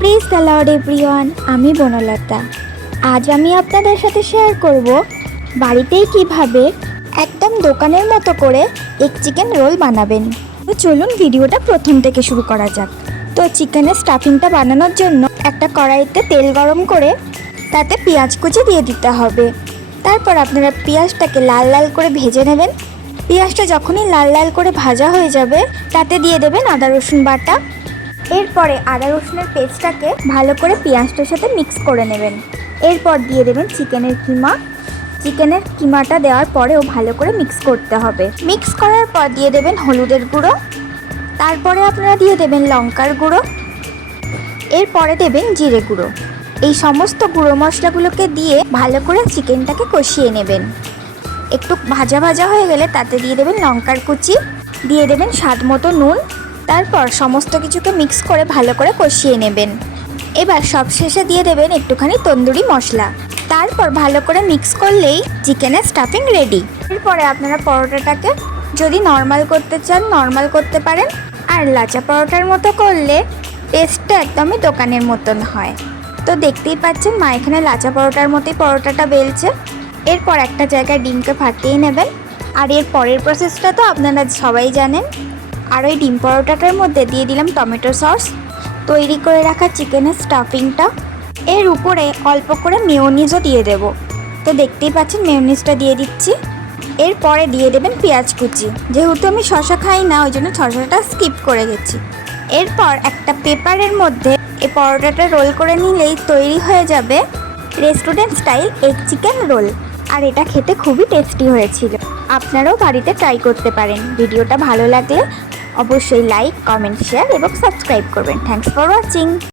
Please the Lord everyone, আমি বনলতা। আজ আমি আপনাদের সাথে শেয়ার করব বাড়িতেই কিভাবে একদম দোকানের মতো করে এগ চিকেন রোল বানাবেন। তো চলুন ভিডিওটা প্রথম থেকে শুরু করা যাক। তো চিকেনের স্টাফিংটা বানানোর জন্য একটা কড়াইতে তেল গরম করে তাতে পেঁয়াজ কুচি দিয়ে দিতে হবে। তারপর আপনারা পেঁয়াজটাকে লাল লাল করে ভেজে নেবেন। পেঁয়াজটা যখনই লাল লাল করে ভাজা হয়ে যাবে তাতে দিয়ে দেবেন আদা রসুন বাটা। এরপরে আদা রসুনের পেস্টটাকে ভালো করে পেঁয়াজটার সাথে মিক্স করে নেবেন। এরপর দিয়ে দেবেন চিকেনের কিমা। চিকেনের কিমাটা দেওয়ার পরেও ভালো করে মিক্স করতে হবে। মিক্স করার পর দিয়ে দেবেন হলুদের গুঁড়ো। তারপরে আপনারা দিয়ে দেবেন লঙ্কার গুঁড়ো। এরপরে দেবেন জিরে গুঁড়ো। এই সমস্ত গুঁড়ো মশলাগুলোকে দিয়ে ভালো করে চিকেনটাকে কষিয়ে নেবেন। একটু ভাজা ভাজা হয়ে গেলে তাতে দিয়ে দেবেন লঙ্কার কুচি, দিয়ে দেবেন স্বাদ মতো নুন। তারপর সমস্ত কিছুকে মিক্স করে ভালো করে কষিয়ে নেবেন। এবার সবশেষে দিয়ে দেবেন একটুখানি তন্দুরি মশলা। তারপর ভালো করে মিক্স করলেই চিকেনের স্টাফিং রেডি। এরপরে আপনারা পরোটাটাকে যদি নর্মাল করতে চান নর্মাল করতে পারেন, আর লাচা পরোটার মতো করলে টেস্টটা একদমই দোকানের মতন হয়। তো দেখতেই পাচ্ছেন মা এখানে লাচা পরোটার মতোই পরোটাটা বেলছে। এরপর একটা জায়গায় ডিমকে ফাটিয়ে নেবেন। আর এর পরের প্রসেসটা তো আপনারা সবাই জানেন। আর ওই ডিম পরোটাটার মধ্যে দিয়ে দিলাম টমেটো সস, তৈরি করে রাখা চিকেনের স্টাফিংটা। এর উপরে অল্প করে মেয়োনিজও দিয়ে দেব। তো দেখতেই পাচ্ছেন মেয়োনিজটা দিয়ে দিচ্ছি। এরপরে দিয়ে দেবেন পেঁয়াজ কুচি। যেহেতু আমি শসা খাই না ওই জন্য শসাটা স্কিপ করে গেছি। এরপর একটা পেপারের মধ্যে এই পরোটাটা রোল করে নিলেই তৈরি হয়ে যাবে restaurant style egg chicken roll. আর এটা খেতে খুবই টেস্টি হয়েছিল। আপনারাও বাড়িতে ট্রাই করতে পারেন। ভিডিওটা ভালো লাগলে অবশ্যই লাইক, কমেন্ট, শেয়ার এবং সাবস্ক্রাইব করবেন। Thanks for watching.